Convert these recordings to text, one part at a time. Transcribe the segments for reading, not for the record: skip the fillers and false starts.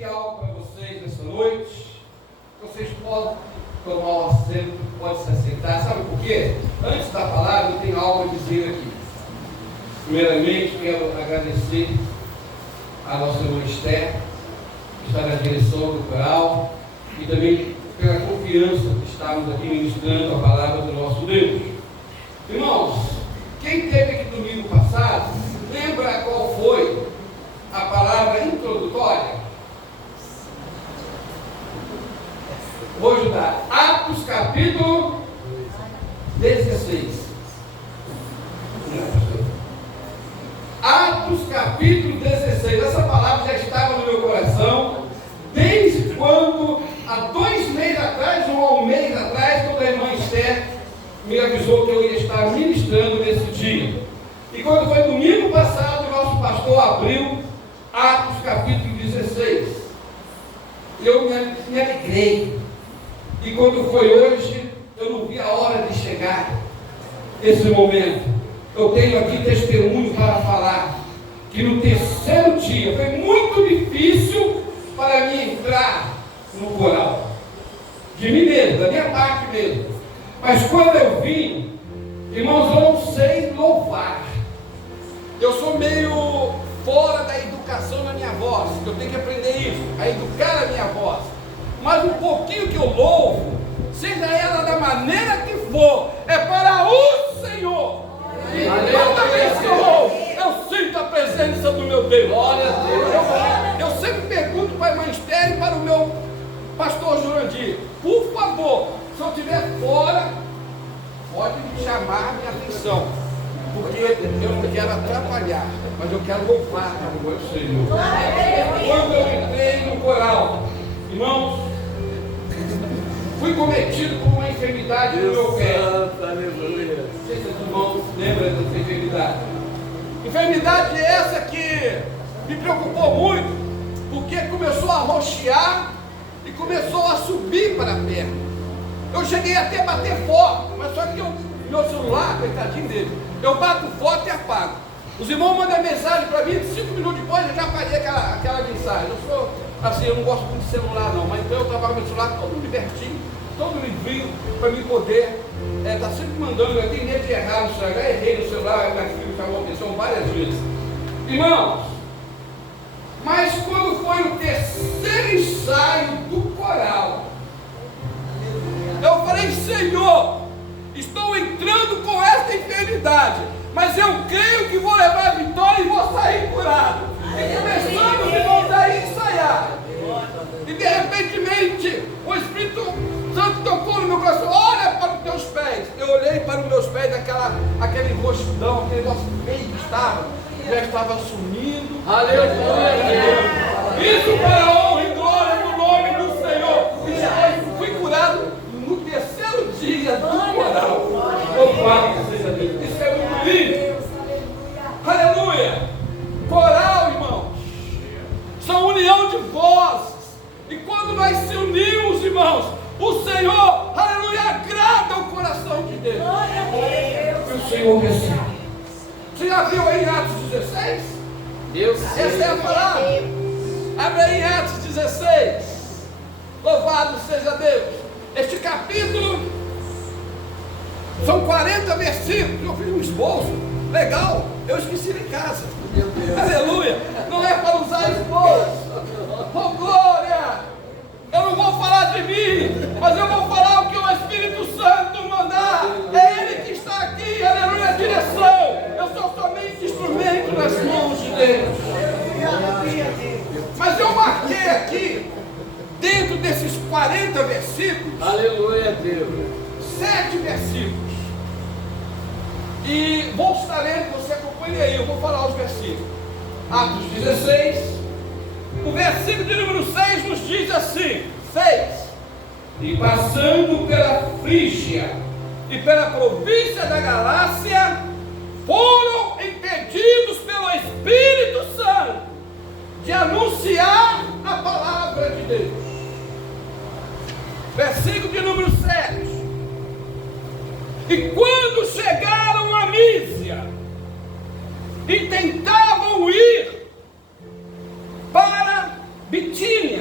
pedir algo para vocês nessa noite. Vocês podem tomar um assento, podem se assentar. Sabe por quê? Antes da palavra, eu tenho algo a dizer aqui. Primeiramente, quero agradecer a nossa irmã Esther, que está na direção do coral, e também pela confiança que estamos aqui ministrando a palavra do nosso Deus. Irmãos, quem esteve aqui domingo passado, lembra qual foi a palavra introdutória? Vou ajudar. Atos capítulo 16. Atos capítulo 16. Essa palavra já estava no meu coração desde quando, há 2 meses atrás, ou há 1 mês atrás, quando a irmã Esther me avisou que eu ia estar ministrando nesse dia. E quando foi domingo passado, o nosso pastor abriu Atos capítulo 16. Eu me alegrei. E quando foi hoje, eu não vi a hora de chegar esse momento. Eu tenho aqui testemunho para falar que no 3º dia foi muito difícil para mim entrar no coral. De mim mesmo, da minha parte mesmo. Mas quando eu vim, irmãos, eu não sei louvar. Eu sou meio fora da educação da minha voz. Eu tenho que aprender isso, a educar a minha voz. Mas um pouquinho que eu louvo, seja ela da maneira que for, é para o Senhor. E toda vez que eu louvo, eu sinto a presença do meu Deus. Glória a Deus. Eu sempre pergunto para a irmã Esther e para o meu pastor Jurandir: por favor, se eu estiver fora, pode me chamar a minha atenção, porque eu não quero atrapalhar, mas eu quero louvar o meu Senhor. Quando eu entrei no coral, irmãos, fui cometido por uma enfermidade no meu pé. Aleluia. Não sei se os irmãos lembram dessa enfermidade. Enfermidade essa que me preocupou muito, porque começou a roxear e começou a subir para a perna. Eu cheguei até a bater forte, mas só que meu celular, coitadinho dele, eu bato forte e apago. Os irmãos mandam mensagem para mim, 5 minutos depois eu já apaguei aquela mensagem. Eu sou assim, eu não gosto muito de celular não, mas então eu trabalho com meu celular todo libertinho, todo livrinho, para me poder estar sempre mandando. Eu tenho medo de errar no celular, eu errei no celular, minha filha chamou a atenção várias vezes. Irmãos, mas quando foi o 3º ensaio do coral, eu falei: Senhor, estou entrando com esta enfermidade, mas eu creio que vou levar a vitória e vou sair curado. E começamos, irmãos, a ensaiar. E de repente o Espírito Santo tocou no meu coração: olha para os teus pés. Eu olhei para os meus pés, aquele rostão, aquele negócio feio que estava, já estava sumindo. Aleluia. Isso para a honra e glória do nome do Senhor. E fui curado no 3º dia do coral. Louvado seja Deus. Isso é muito lindo. Aleluia. Coral, irmãos, são união de vozes. E quando nós se unimos, irmãos, o Senhor, aleluia, agrada o coração de Deus. E o Senhor recebe. Você já viu aí em Atos 16? Deus. Essa é a palavra. Abre aí em Atos 16. Louvado seja Deus. Este capítulo são 40 versículos. Eu fiz um esboço legal. Eu esqueci em casa. Aleluia. Não é para usar esboço. Oh, glória. Eu não vou falar de mim, mas eu vou falar o que o Espírito Santo mandar. É Ele que está aqui, aleluia, a direção. Eu sou somente instrumento nas mãos de Deus. Mas eu marquei aqui, dentro desses 40 versículos, Aleluia, Deus. 7 versículos. E vou estar lendo, você acompanha aí, eu vou falar os versículos. Atos 16. O versículo de número 6 nos diz assim: 6. E passando pela Frígia e pela província da Galácia, foram impedidos pelo Espírito Santo de anunciar a palavra de Deus. Versículo de número 7. E quando chegaram a Mísia e tentavam ir para Bitínia,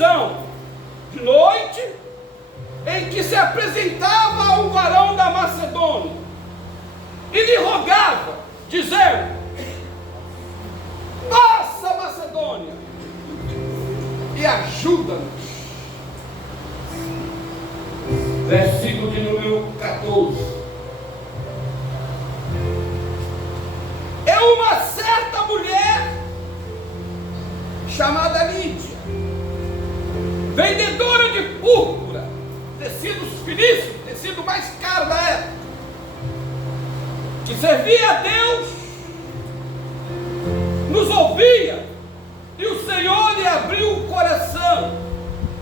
visão de noite em que se apresentava um varão da Macedônia e lhe rogava, dizendo: passa, Macedônia, e ajuda-nos. Versículo de número 14. É uma certa mulher chamada Lídia, vendedora de púrpura, tecidos finíssimos, tecido mais caro da época, que servia a Deus, nos ouvia, e o Senhor lhe abriu o coração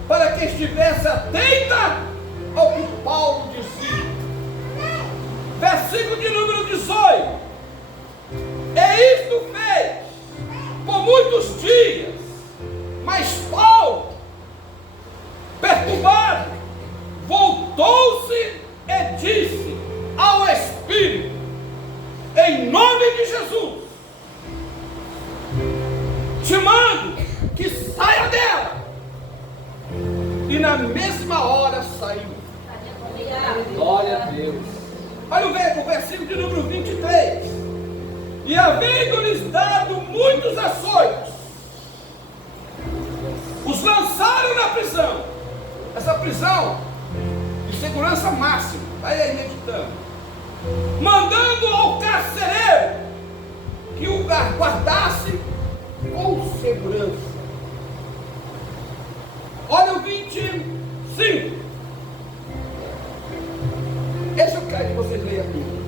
para que estivesse atenta ao que Paulo dizia. Versículo de número 18. E isto fez por muitos dias, mas Paulo, perturbado, voltou-se e disse ao Espírito: em nome de Jesus, te mando que saia dela. E na mesma hora saiu. Glória a Deus. Olha o versículo de número 23. E havendo-lhes dado muitos açoites, os lançaram na prisão. Essa prisão de segurança máxima, vai aí meditando, mandando ao carcereiro que o guardasse com segurança. Olha o 25. Esse eu quero que vocês leiam aqui.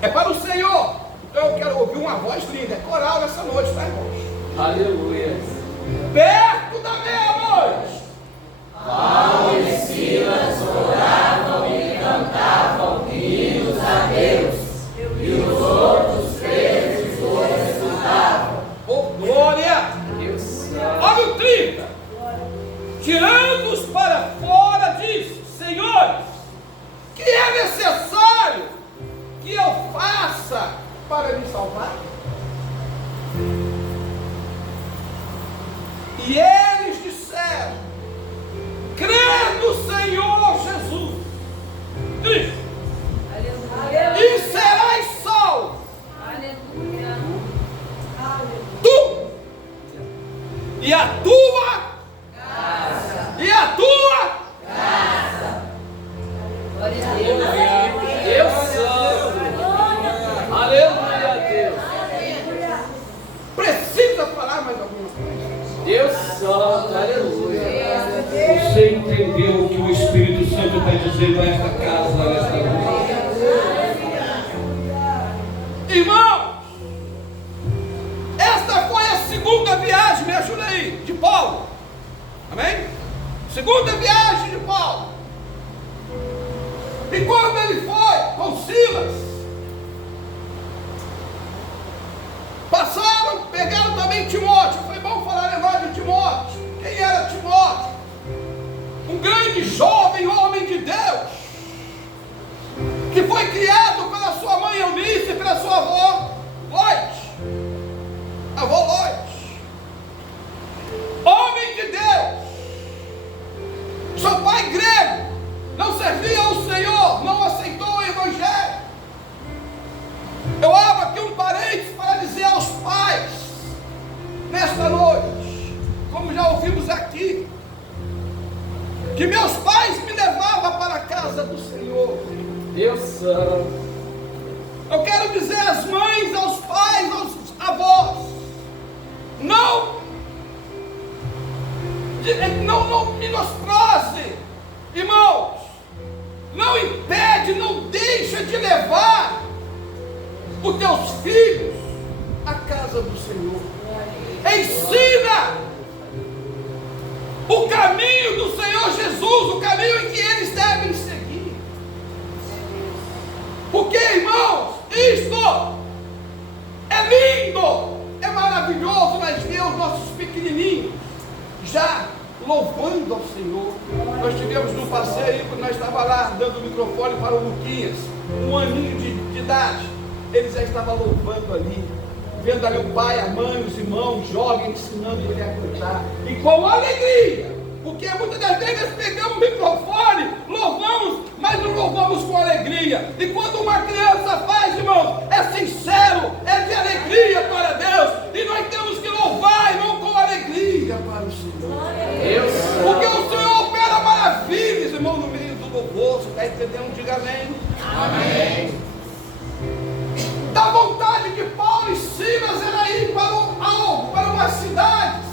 É para o Senhor. Então eu quero ouvir uma voz linda. É coral nessa noite, tá, irmãos? Aleluia. Perto da meia-noite, Paulo e Silas oravam e cantavam hinos a Deus, e os outros presos os escutavam. oh glória! Deus sabe. Olha o 30. Tirando-os para fora, disse: senhores, que é necessário que eu faça para me salvar? E eles disseram: crê no Senhor Jesus Cristo, e serás salvo, tu e a tua casa. E a tua Deus santo. Aleluia a Deus. precisa falar mais alguma coisa? Deus santo. Aleluia. Você entendeu o que o Espírito Santo está dizendo a esta casa, nesta noite? Irmãos, esta foi a segunda viagem, me ajuda aí, de Paulo. Amém? Segunda viagem de Paulo. E quando ele foi com Silas, passaram, pegaram também Timóteo. Foi bom falar negócio de Timóteo. Quem era Timóteo? Um grande jovem homem de Deus, que foi criado pela sua mãe Eunice e pela sua avó Loite. Avó Loite. Homem de Deus. Seu pai grego não servia ao Senhor, não aceitou o Evangelho. Eu abro aqui um parênteses para dizer aos pais, nesta noite, como já ouvimos aqui, que meus pais me levavam para a casa do Senhor. Deus santo. Eu quero dizer às mães, aos pais, aos avós, não menospreze, irmãos, não impede, não deixa de levar os teus filhos à casa do Senhor. Ensina o caminho do Senhor Jesus, o caminho em que eles devem seguir. Porque, irmãos, isto é lindo, é maravilhoso, mas Deus, nossos pequenininhos, já louvando ao Senhor. Nós tivemos num passeio, quando nós estávamos lá dando o microfone para o Luquinhas, 1 aninho de idade, ele já estava louvando ali, vendo ali o pai, a mãe, os irmãos, jovens, ensinando ele a cantar. E com alegria, porque muitas das vezes nós pegamos o microfone, louvamos, mas não louvamos com alegria. E quando uma criança faz, irmãos, é sincero, é de alegria para Deus. E nós temos que louvar, irmão, com alegria para o Senhor. Porque o Senhor opera maravilhas, irmão, no meio do louvor. Você está entendendo? Diga amém. Amém. Da vontade de Paulo e Silas era ir para umas cidades.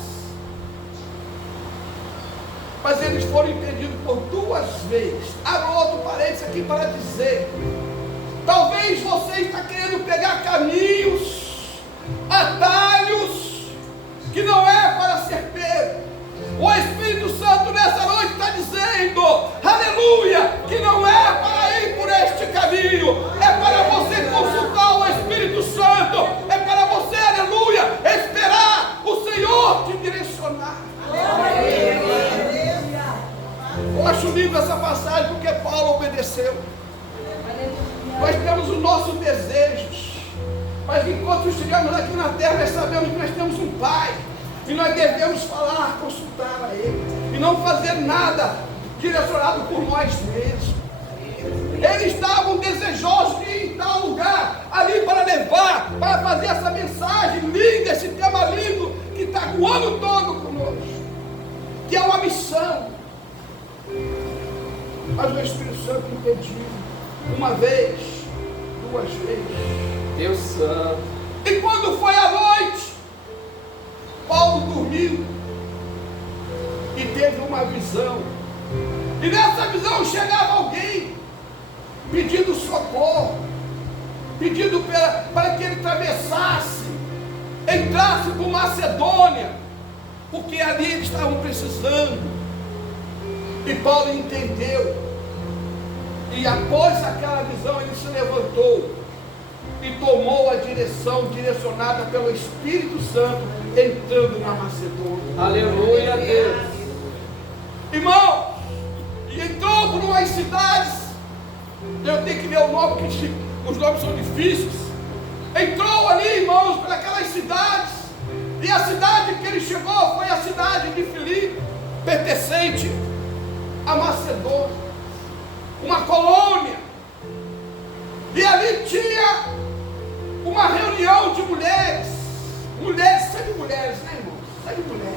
Mas eles foram impedidos por 2 vezes. Abra outro parênteses aqui para dizer: talvez você está querendo pegar caminhos, atalhos, que não é para ser pego. O Espírito Santo nessa noite está dizendo, aleluia, que não é para ir por este caminho, é para você consultar o Espírito Santo, é para você, aleluia, esperar o Senhor te direcionar. Eu acho lindo essa passagem porque Paulo obedeceu. Nós temos os nossos desejos, mas enquanto estivemos aqui na terra, nós sabemos que nós temos um Pai. E nós devemos falar, consultar a Ele. E não fazer nada direcionado por nós mesmos. Eles estavam desejosos de ir em tal lugar, ali para levar, para fazer essa mensagem linda, esse tema lindo, que está o ano todo conosco. Que é uma missão. Mas o Espírito Santo impediu. 1 vez, 2 vezes. Deus Santo. E quando foi à noite, Paulo dormiu e teve uma visão. E nessa visão chegava alguém pedindo socorro, pedindo para que ele atravessasse, entrasse por Macedônia, porque ali eles estavam precisando. E Paulo entendeu. E após aquela visão ele se levantou e tomou a direção direcionada pelo Espírito Santo, entrando na Macedônia. Aleluia, Deus. Irmão, e entrou por umas cidades. Eu tenho que ler o nome, porque os nomes são difíceis. Entrou ali, irmãos, para aquelas cidades. E a cidade que ele chegou foi a cidade de Filipe, pertencente a Macedônia, uma colônia. E ali tinha uma reunião de mulheres. Mulheres, sempre mulheres, né, irmãos? Sempre mulheres.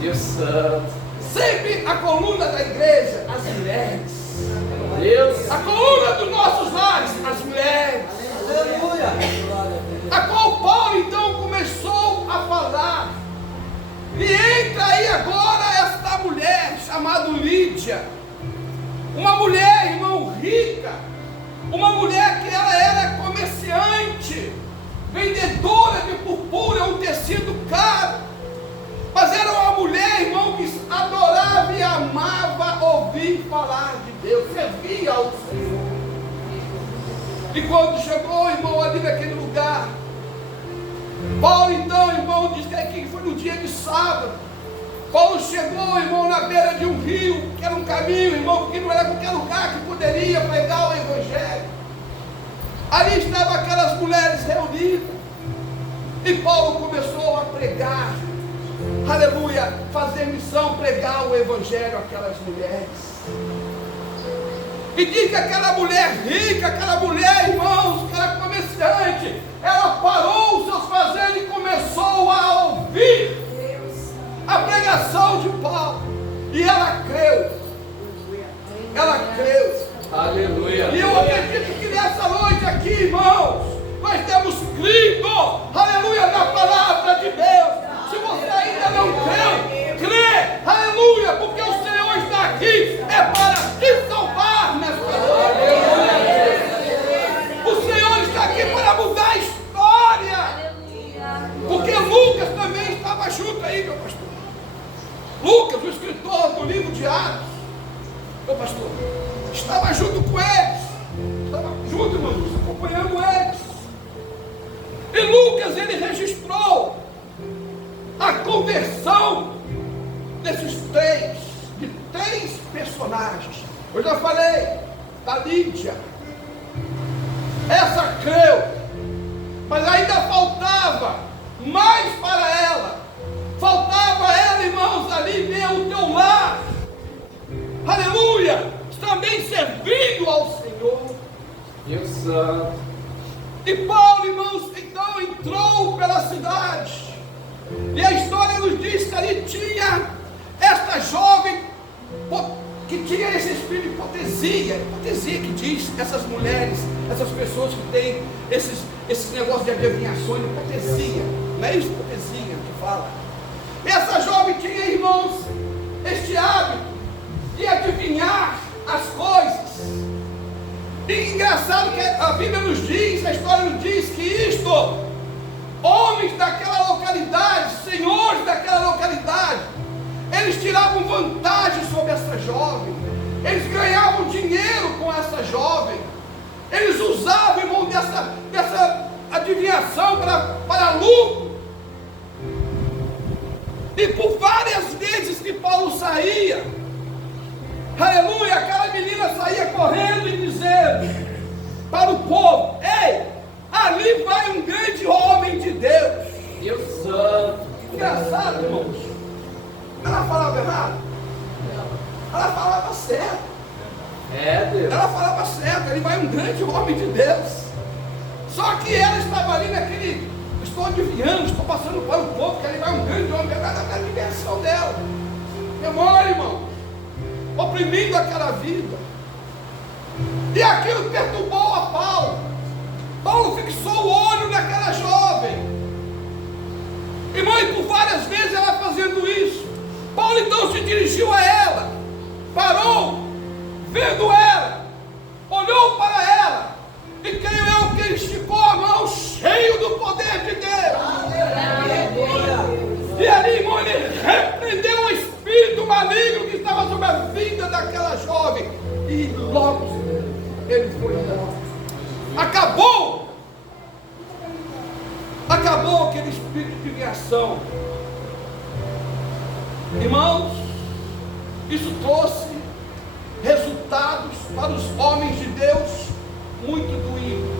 Deus Santo. Sempre a coluna da igreja, as mulheres. Deus. A coluna dos nossos lares, as mulheres. Aleluia. A qual Paulo então começou a falar. E entra aí agora esta mulher, chamada Lídia. Uma mulher, irmão, rica. Uma mulher que ela era comerciante, vendedora de purpura, um tecido caro. Mas era uma mulher, irmão, que adorava e amava ouvir falar de Deus, servia ao Senhor. E quando chegou, irmão, ali naquele lugar, Paulo então, irmão, diz que aqui foi no dia de sábado. Paulo chegou, irmão, na beira de um rio, que era um caminho, irmão, porque não era qualquer lugar que poderia pregar o Evangelho. Ali estavam aquelas mulheres reunidas. E Paulo começou a pregar, aleluia, fazer missão, pregar o Evangelho àquelas mulheres. E diz que aquela mulher rica, aquela mulher, irmãos, que era comerciante, ela parou os seus fazeres e começou a ouvir a pregação de Paulo. E ela creu. Ela creu. Aleluia. E eu acredito que nessa noite aqui, irmãos, nós temos crido, aleluia, na palavra de Deus. Se você ainda não creu, crê, aleluia, porque o Senhor está aqui, é para te salvar nesta noite. O Senhor está aqui para mudar a história. Porque Lucas também estava junto aí, meu pastor. Lucas, o escritor do livro de Atos, meu pastor, estava junto com eles. Estava junto, irmãos, acompanhando eles. E Lucas, ele registrou a conversão desses três personagens. Eu já falei da Lídia. Essa creu, mas ainda faltava faltava mais para ela. Faltava a ela, irmãos, ali ver o teu lar. Aleluia! Também servindo ao Senhor. Deus Santo. E Paulo, irmãos, então entrou pela cidade. E a história nos diz que ali tinha esta jovem que tinha esse espírito de hipotesia. Hipotesia que diz essas mulheres, essas pessoas que têm esses negócios de adivinhações, hipotesia. Não é isso, hipotesia que fala. Essa jovem tinha, irmãos, este hábito de adivinhar as coisas. E engraçado que a Bíblia nos diz, a história nos diz que isto, homens daquela localidade, senhores daquela localidade, eles tiravam vantagem sobre essa jovem, eles ganhavam dinheiro com essa jovem, eles usavam, irmão, dessa adivinhação para lucro. E por várias vezes que Paulo saía, aleluia, aquela menina saía correndo e dizendo para o povo: ei, ali vai um grande homem de Deus. Deus Santo. Engraçado, irmãos, ela falava errado? Ela falava certo. Deus. Ela falava certo, ali vai um grande homem de Deus. Só que ela estava ali naquele, estou adivinhando, estou passando para o povo que ali vai um grande homem, na dimensão dela. Memória, irmão, oprimindo aquela vida. E aquilo perturbou a Paulo. Paulo fixou o olho naquela jovem. Irmão, e por várias vezes ela fazendo isso, Paulo então se dirigiu a ela, parou, vendo ela, olhou para ela, e creio eu que ele esticou a mão, cheio do poder de Deus. E ali, irmão, ele repreendeu o espírito maligno que estava sobre a vida daquela jovem, e logo ele foi embora. Acabou aquele espírito de criação. Irmãos, isso trouxe resultados para os homens de Deus muito doídos.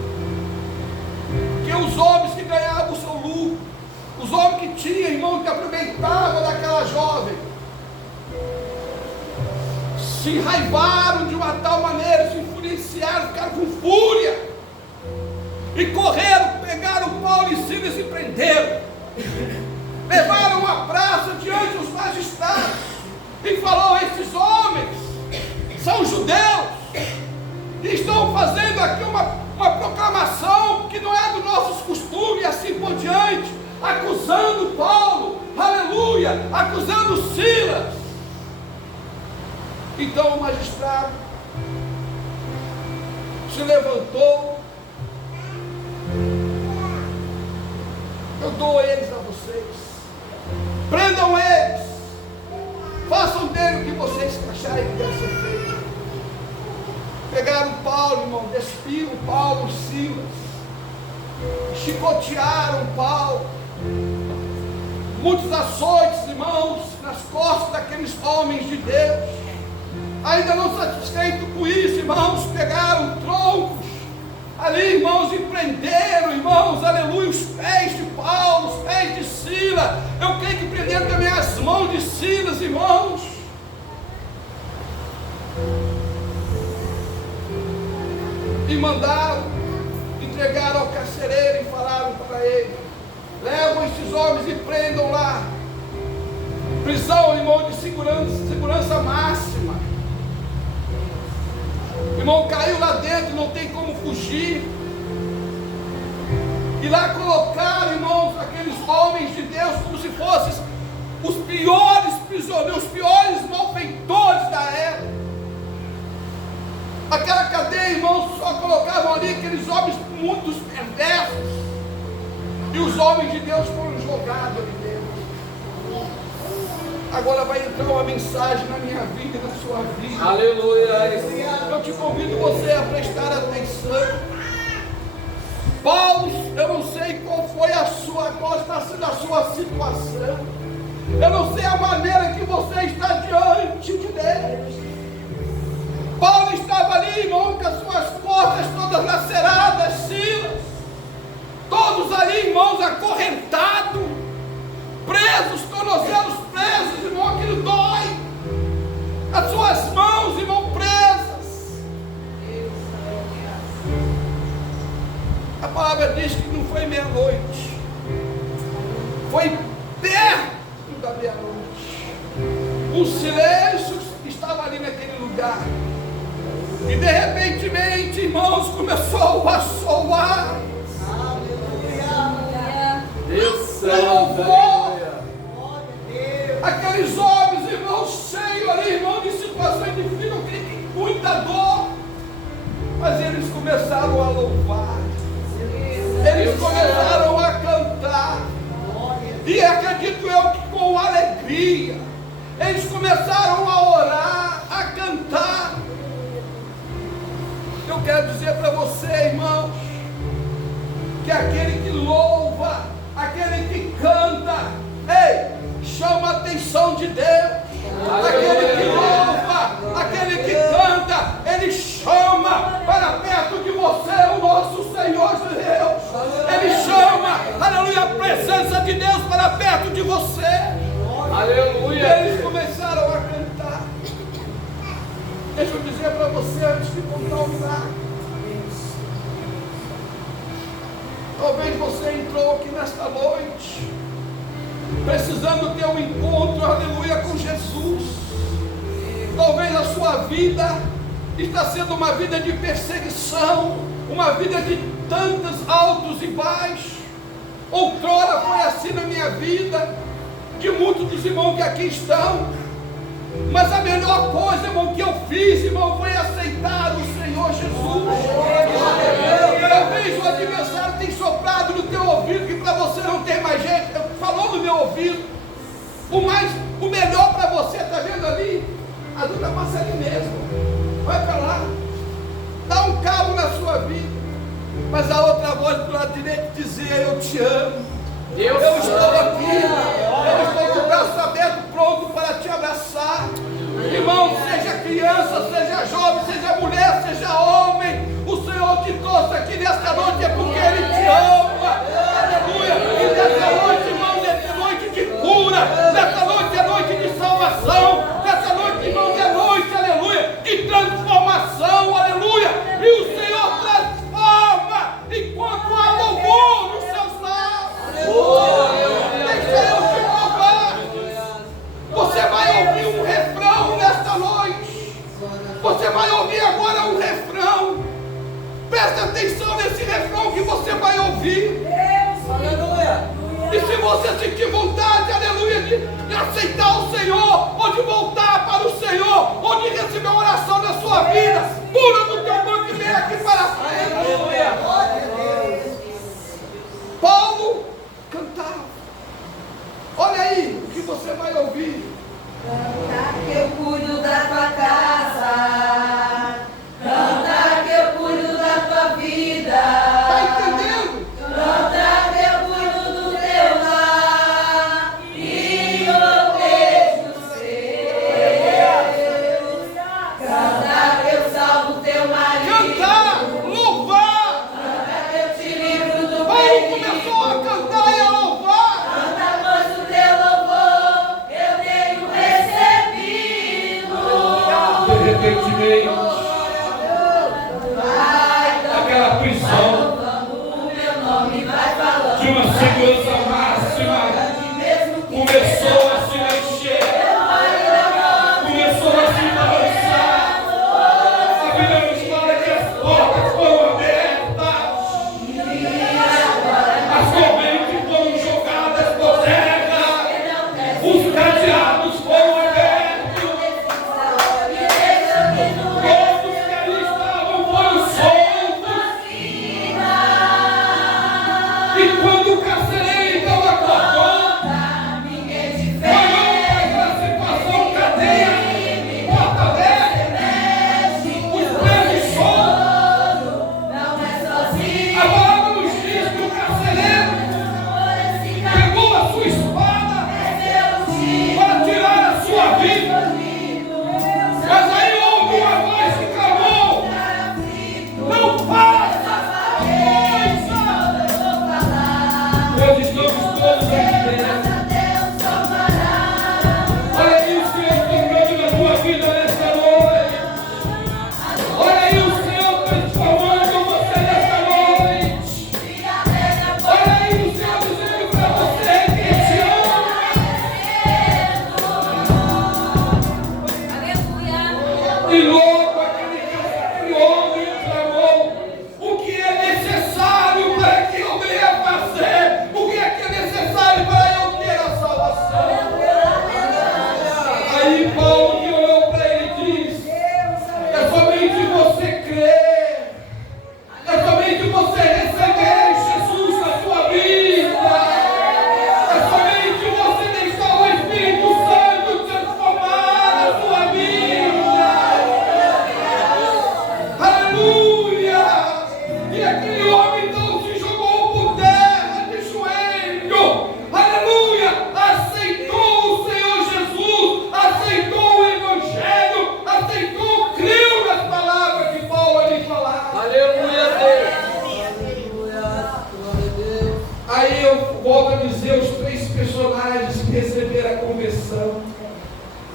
Que os homens que ganhavam o seu lucro, os homens que tinham, irmão, que aproveitavam daquela jovem, se raivaram de uma tal maneira, se influenciaram, ficaram com fúria, e correram, pegaram Paulo e Silas e prenderam, levaram a praça diante dos magistrados, e falou: esses homens são judeus, e estão fazendo aqui uma proclamação que não é dos nossos costumes, e assim por diante, acusando Paulo, aleluia, acusando Silas. Então o magistrado se levantou: eu dou eles a vocês, prendam eles, façam dele o que vocês acharem que deve ser feito. Pegaram Paulo, irmão, despiram Paulo e Silas, chicotearam Paulo, muitos açoites, irmãos, nas costas daqueles homens de Deus. Ainda não satisfeito com isso, irmãos, pegaram troncos ali, irmãos, e prenderam, irmãos, aleluia, os pés de Paulo, os pés de Silas. Eu creio que prenderam também as mãos de Silas, irmãos. E mandaram, entregaram ao carcereiro e falaram para ele: levam esses homens e prendam lá. Prisão, irmão, de segurança máxima. Irmão, caiu lá dentro, não tem como fugir. E lá colocaram, irmãos, aqueles homens de Deus como se fossem os piores prisioneiros, os piores malfeitores da época. Aquela cadeia, irmãos, só colocavam ali aqueles homens muito perversos. E os homens de Deus foram jogados ali dentro. Agora vai entrar uma mensagem na minha vida e na sua vida. Aleluia. Eu te convido você a prestar atenção. Paulo, eu não sei qual está sendo a sua situação. Eu não sei a maneira que você está diante de Deus. Paulo estava ali, irmão, com as suas costas todas laceradas, Silas, todos Estamos ali, irmãos, acorrentados, presos, tornozelos presos, irmão, aquilo dói. As suas mãos, irmão, presas. A palavra diz que não foi meia-noite, foi perto da meia-noite. O silêncio estava ali naquele lugar. E de repentemente, irmãos, começou a soar. Deus Santo. Aqueles homens, irmãos, cheios ali, irmãos, de situações difíceis, com muita dor. Mas eles começaram a louvar. Eles começaram a cantar. E acredito eu que com alegria. Eles começaram a orar, a cantar. Eu quero dizer para você, irmãos, que aquele que louva, aquele que canta, chama a atenção de Deus. Aquele que louva, aquele que canta, ele chama para perto de você o nosso Senhor Deus. Ele chama, aleluia, a presença de Deus para perto de você. Aleluia. E eles começaram a cantar. Deixa eu dizer para você antes de contar o milagre. Talvez você entrou aqui nesta noite precisando ter um encontro, aleluia, com Jesus. Talvez a sua vida está sendo uma vida de perseguição, uma vida de tantos altos e baixos. Outrora foi assim na minha vida, de muitos dos irmãos que aqui estão. Mas a melhor coisa, irmão, que eu fiz, irmão, foi aceitar o Senhor Jesus. Talvez o adversário tenha soprado no teu ouvido que para você não tem mais gente. Falou no meu ouvido. O melhor para você, está vendo ali? A dona Marcelinha mesmo. Vai para lá. Dá um cabo na sua vida. Mas a outra voz do lado direito dizer: eu te amo. Eu estou aqui. Eu estou com o braço aberto, pronto para te abraçar. Irmão, seja criança, seja jovem, seja mulher, seja homem, o Senhor te trouxe aqui nesta noite é porque Ele te ama. Aleluia. E nessa noite, irmão, nessa noite de cura, nessa noite é noite de salvação, nessa noite, irmão, é noite, aleluia, de transformação, aleluia. E o Senhor transforma enquanto há louvor nos seus lábios. Deixa eu te provar. Você vai ouvir um refrão nesta noite. Você vai ouvir agora um refrão. Presta atenção nesse refrão que você vai ouvir. Aleluia. E se você sentir vontade, aleluia, de aceitar o Senhor, ou de voltar para o Senhor, ou de receber uma oração na sua vida, pula no teu banco e vem aqui para frente. Aleluia. Paulo cantava. Olha aí o que você vai ouvir. Canta que eu cuido da tua casa. Canta que eu cuido da tua vida. Está entendendo? Canta que eu cuido do teu lar. E eu vejo Deus. Canta que eu salvo teu marido. Cantar, louvar. Canta que eu te livro do Paulo perigo. começou a cantar e a louvar. Canta, pois o teu louvor eu tenho recebido. De repente veio aquela prisão O meu nome vai falando. de uma segurança máxima. Começou a se mexer. Começou a se balançar. A Bíblia nos fala que as portas foram abertas. As correntes foram jogadas por terra. Os cadeados foram abertos. Todos que ali estavam foram soltos. E quando o carcereiro então acordou, olhou para aquela situação, cadeia, porta aberta, os presos soltos. A palavra nos diz que o carcereiro pegou a sua espada para tirar a sua vida. Mas aí houve uma voz que clamou: não faça essa coisa.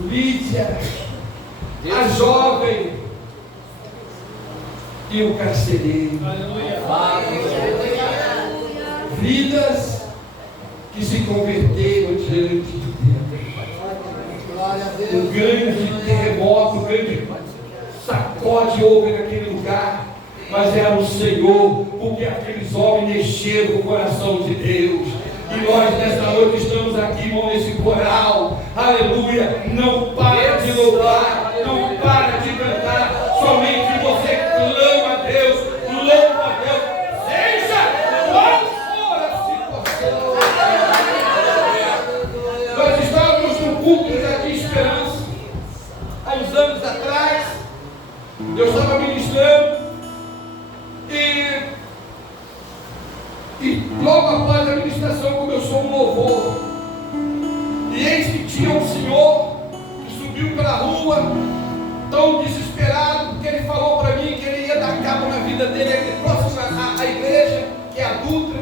Lídia, a jovem e o carcereiro. Vidas que se converteram diante de Deus. Um grande terremoto, um grande sacode houve naquele lugar, mas era o Senhor, porque aqueles homens mexeram o coração de Deus. E nós nessa noite estamos aqui, irmão, nesse coral, aleluia, não para de louvar, não para de cantar, somente você clama a Deus, louva a Deus, seja qual for a situação. Nós estávamos no culto de esperança, há uns anos atrás, eu estava ministrando, e logo após a ministração começou um louvor. E eis que tinha um senhor que subiu pela rua, tão desesperado, porque ele falou para mim que ele ia dar cabo na vida dele, ele próximo à igreja, que é adulta.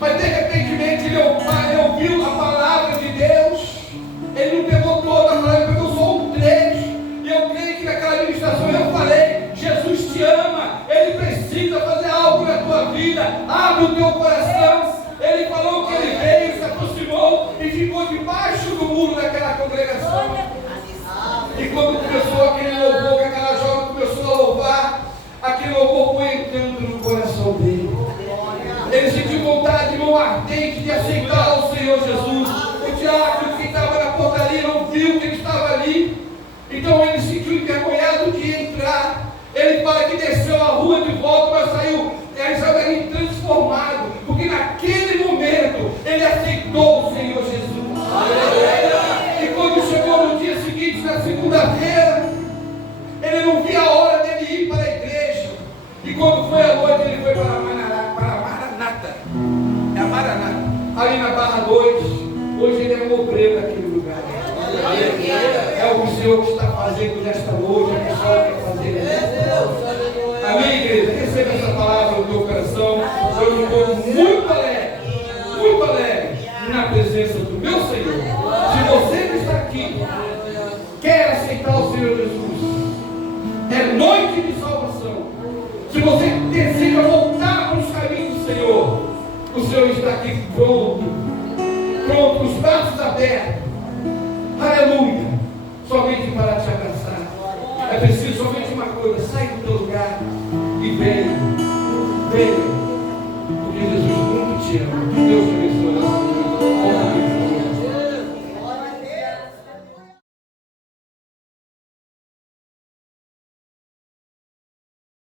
Mas de repente ele ouviu a palavra de Deus. Ele não pegou toda a palavra, ele pegou só um trecho. E eu creio que naquela ministração eu falei: Jesus te ama, Ele precisa fazer algo na tua vida, abre o teu coração. Ele falou que ele veio, se aproximou e ficou debaixo do muro daquela congregação. E quando começou aquele louvor, que aquela jovem começou a louvar, aquele louvor foi entrando no coração dele. Ele sentiu vontade, irmão, ardente de aceitar o Senhor Jesus. O diácono que estava na portaria não viu que ele estava ali. Então ele se sentiu envergonhado de entrar. Ele fala que desceu a rua de volta, mas saiu ali transformado, porque naquele momento ele aceitou o Senhor Jesus. E quando chegou no dia seguinte, na segunda-feira, ele não via a hora dele ir para a igreja. E quando foi à noite, ele foi para Maranata. É a Maranata, ali na Barra 2. Hoje ele é um obreiro naquele lugar. É o que o Senhor está fazendo nesta noite, a pessoa quer fazer. Amém, igreja? Receba essa palavra no teu coração. Eu me encontro muito alegre na presença do meu Senhor. Se você que está aqui quer aceitar o Senhor Jesus, é noite de salvação. Se você deseja voltar para os caminhos do Senhor, o Senhor está aqui pronto, os braços abertos. Aleluia! Somente para te abraçar. É preciso somente uma coisa: sai do teu lugar e venha. Porque Jesus muito te ama. Deus te